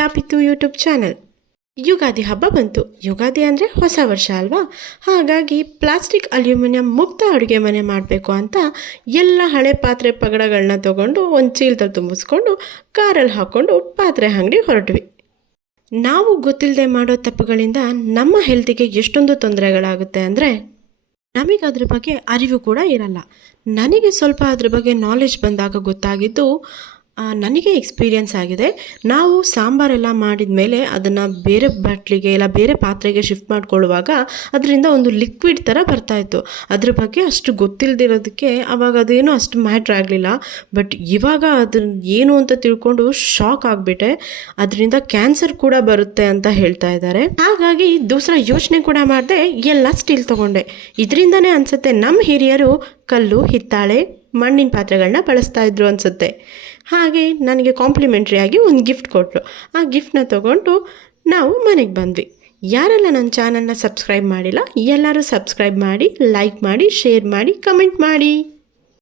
ಪ್ರಿಯಾಪಿತು YouTube channel. Ugadi ಹಬ್ಬ ಬಂತು. ಯುಗಾದಿ ಅಂದರೆ ಹೊಸ ವರ್ಷ ಅಲ್ವಾ? ಹಾಗಾಗಿ ಪ್ಲಾಸ್ಟಿಕ್ ಅಲ್ಯೂಮಿನಿಯಂ ಮುಕ್ತ ಅಡುಗೆ ಮನೆ ಮಾಡಬೇಕು ಅಂತ ಎಲ್ಲ ಹಳೆ ಪಾತ್ರೆ ಪಗಡಗಳನ್ನ ತೊಗೊಂಡು ಒಂದು ಚೀಲದಲ್ಲಿ ತುಂಬಿಸ್ಕೊಂಡು ಕಾರಲ್ಲಿ ಹಾಕ್ಕೊಂಡು ಪಾತ್ರೆ ಅಂಗಡಿ ಹೊರಟ್ವಿ. ನಾವು ಗೊತ್ತಿಲ್ಲದೆ ಮಾಡೋ ತಪ್ಪುಗಳಿಂದ ನಮ್ಮ ಹೆಲ್ತಿಗೆ ಎಷ್ಟೊಂದು ತೊಂದರೆಗಳಾಗುತ್ತೆ ಅಂದರೆ ನಮಗೆ ಅದ್ರ ಬಗ್ಗೆ ಅರಿವು ಕೂಡ ಇರಲ್ಲ. ನನಗೆ ಸ್ವಲ್ಪ ಅದ್ರ ಬಗ್ಗೆ ನಾಲೆಜ್ ಬಂದಾಗ ಗೊತ್ತಾಗಿದ್ದು, ನನಗೆ ಎಕ್ಸ್ಪೀರಿಯನ್ಸ್ ಆಗಿದೆ. ನಾವು ಸಾಂಬಾರೆಲ್ಲ ಮಾಡಿದ ಮೇಲೆ ಅದನ್ನು ಬೇರೆ ಬಟ್ಲಿಗೆ ಇಲ್ಲ ಬೇರೆ ಪಾತ್ರೆಗೆ ಶಿಫ್ಟ್ ಮಾಡ್ಕೊಳ್ಳುವಾಗ ಅದರಿಂದ ಒಂದು ಲಿಕ್ವಿಡ್ ಥರ ಬರ್ತಾಯಿತ್ತು. ಅದ್ರ ಬಗ್ಗೆ ಅಷ್ಟು ಗೊತ್ತಿಲ್ಲದಿರೋದಕ್ಕೆ ಆವಾಗ ಅದೇನೋ ಅಷ್ಟು ಮ್ಯಾಟ್ರ್ ಆಗಲಿಲ್ಲ. ಬಟ್ ಇವಾಗ ಅದನ್ನು ಏನು ಅಂತ ತಿಳ್ಕೊಂಡು ಶಾಕ್ ಆಗಿಬಿಟ್ಟೆ. ಅದರಿಂದ ಕ್ಯಾನ್ಸರ್ ಕೂಡ ಬರುತ್ತೆ ಅಂತ ಹೇಳ್ತಾ ಇದ್ದಾರೆ. ಹಾಗಾಗಿ ದೂಸರ ಯೋಚನೆ ಕೂಡ ಮಾಡಿದೆ, ಎಲ್ಲ ಸ್ಟೀಲ್ ತೊಗೊಂಡೆ. ಇದರಿಂದನೇ ಅನಿಸುತ್ತೆ ನಮ್ಮ ಹಿರಿಯರು ಕಲ್ಲು, ಹಿತ್ತಾಳೆ, ಮಣ್ಣಿನ ಪಾತ್ರೆಗಳನ್ನ ಬಳಸ್ತಾ ಇದ್ರು ಅನಿಸುತ್ತೆ. ಹಾಗೆ ನನಗೆ ಕಾಂಪ್ಲಿಮೆಂಟ್ರಿಯಾಗಿ ಒಂದು ಗಿಫ್ಟ್ ಕೊಟ್ಟರು. ಆ ಗಿಫ್ಟನ್ನ ತೊಗೊಂಡು ನಾವು ಮನೆಗೆ ಬಂದ್ವಿ. ಯಾರೆಲ್ಲ ನನ್ನ ಚಾನಲ್ನ ಸಬ್ಸ್ಕ್ರೈಬ್ ಮಾಡಿಲ್ಲ, ಎಲ್ಲರೂ ಸಬ್ಸ್ಕ್ರೈಬ್ ಮಾಡಿ, ಲೈಕ್ ಮಾಡಿ, ಶೇರ್ ಮಾಡಿ, ಕಮೆಂಟ್ ಮಾಡಿ.